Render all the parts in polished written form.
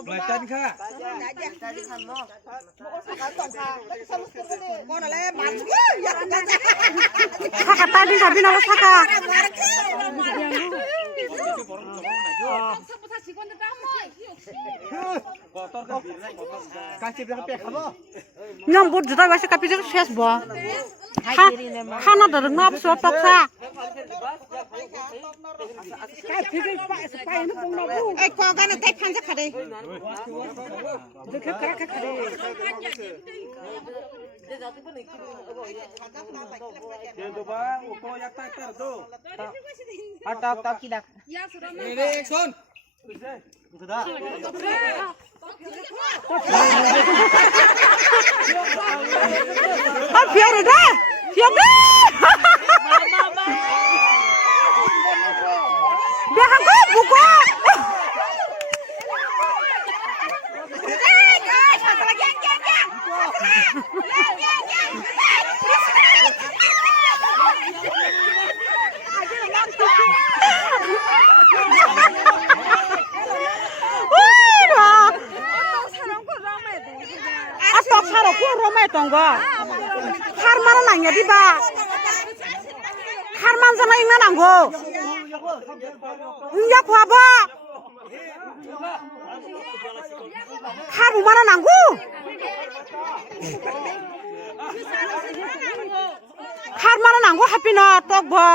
Belacan kak. Saka tadi sabi na saka. Nyambut juta wasi kapi jek ses bo. Khana dareng ngap so tok sa. Ko gana tek khanja khade. Dekhe kara khade. Itu bang, uko yak tak tu. Atak tak kidak. Ini action. Sudah. Ah, biar dah. Siap dah. Dia aku buka. Atok sarok ku romai tonggo. Har mana nanya di ba? Har man sana ingna nanggo. Iya ku apa? Har mana nanggo? Har mana nanggo happy na tok ba?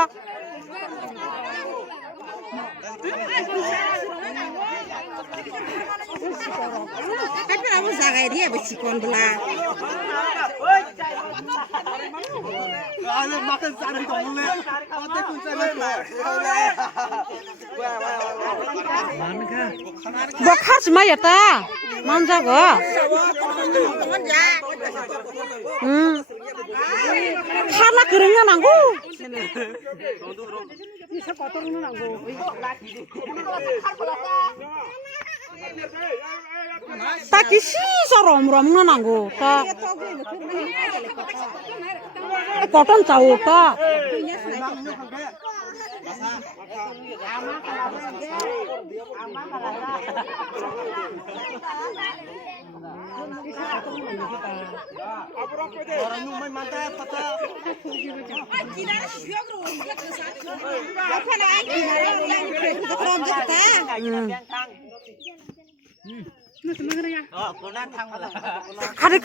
Tapi kamu zagai dia besikon belah. Ada makan sari dong le. Ada kunci le. Bakar semua ya ta? Manja go. Karena keringnya nanggu. Bisa kotornya nanggu. Taki sisa rom nanggu. Ta. Koton tahu ta.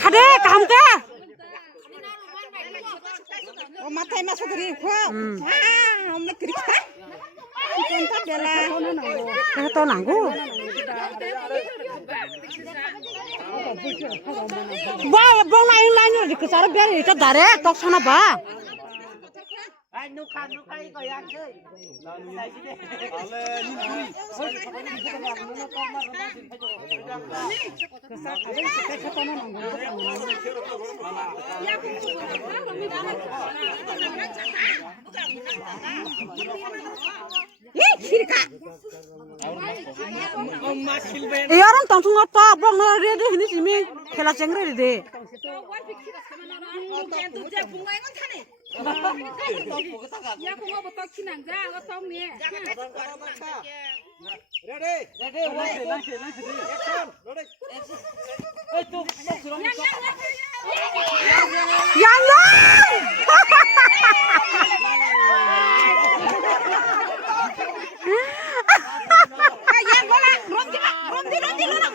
Khade kam ke? Matai masuk dari gua. Om negeri kan? Kontak bela. Tahu nanggu. Bang lain di kesara biar itu dari tok sana ba. Nuka iko yang cuy. Orang tangtung apa? Bang nari deh ini sih mi, kela cengre deh. Ya aku mau betok kinang ja, aku tong ni. Ready, langsir. Yang. Yang bola, romdi lolang,